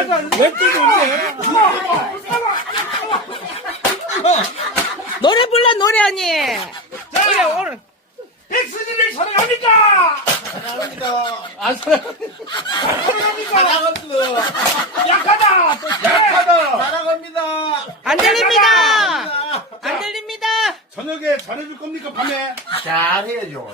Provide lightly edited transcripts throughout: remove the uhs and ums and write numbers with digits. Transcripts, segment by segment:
노래 불러 노래 아니. 그래 오늘. 백순이를 사랑합니까? 사랑합니다. 사랑합니까? 사랑합니다. 약하다. 사랑합니다. 안 들립니다. 안 들립니다. 저녁에 잘해줄 겁니까 밤에? 잘해야죠.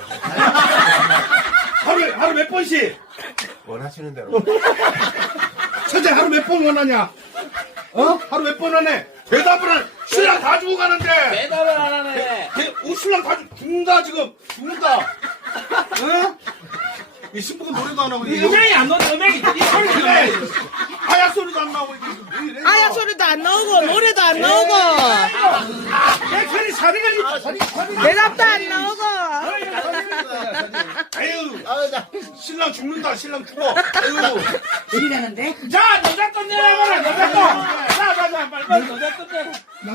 하루 몇 번씩? 원하시는 대로. 천재 하루 몇 번 원하냐? 하루 몇 번 하네? 대답을 안. 신랑 다 주고 가는데. 대답을 안 하네. 신랑 다 죽는다 지금. 죽는다. 응? 이 신부가 노래도 안 하고. 음향이 안 나오네. 음향이 이 소리 그래. 아야 소리도 안 나오고. 이게 왜 이래? 아야 소리도 안 나오고 노래도 안 나오고 내 편이 사리가 대답도 안 나오고. 아유. 신랑 죽는다. 신랑 죽어. 아유. 들리라는데? 자, 노잣돈 내려가라. 노잣돈. 자, 빨리 노잣돈 내라.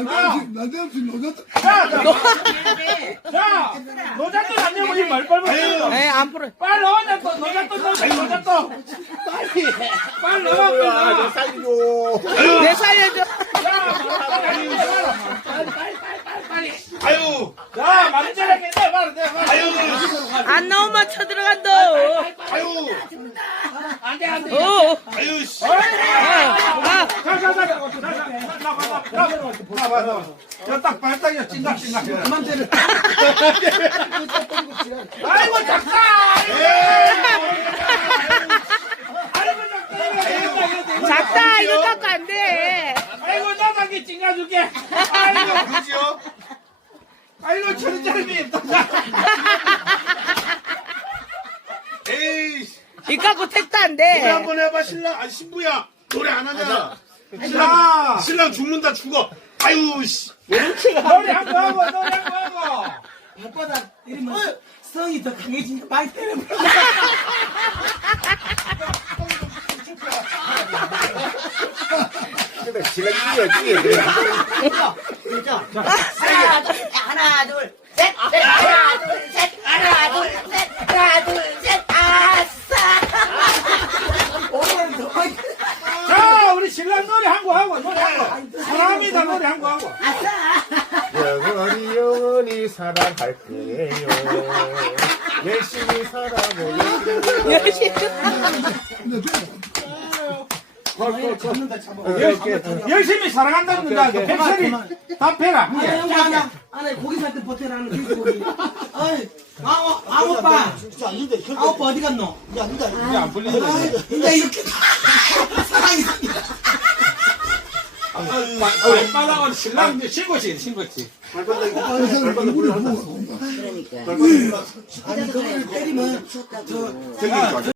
자, 노잣돈 안 내고 이 말빨만 내려. 에이 안 풀어. 빨리 노잣돈 노잣돈. 빨리 나와. 살려줘. 내 살려줘. 빨리. 아유. 자, 만져라게 내 빨리. 아유. 안 나오면 쳐들어간다. 아유. 안 돼. 아유. 씨. 저딱 발딱이야 찐다. 그만 때려. 아이고 작다. 아이고 작다. 작다 이거 갖고 안 돼. 아이고 나가게 찡가줄게. 아이고 그지요? 아이고 저리 짧이. 에이. 이 갖고 택도 안 노래 돼. 한번 해봐 신랑. 아니 신부야. 노래 안 하냐? 자, 신랑 죽는다 죽어. 아유 씨. 노래 한번 하고. 무엇보다 이러면 성이 더 강해지니까 많이 때려버려. 근데 지가 이겨야지. 그래. 하나 둘 셋 하나 둘 셋 하나 둘 셋 하나 둘 셋 아싸 오늘은 더 많이 자, 우리 신랑 노래 한 곡 하고 사랑합니다 노래 한 곡 하고. 영원히 사랑할 거예요. 열심히 살아보려고. 열심히. 열심히 사랑한다는 건다. 백설이 답해라. 안에 고기 살 때 버텨라는 그 고기. 어이, 아 오빠. 아 오빠 어디 갔노? 이제 안 풀린다. 이제 이렇게 사랑이. 빨빨하고 신랑 신고지. 그러니까 아니 그걸 때리면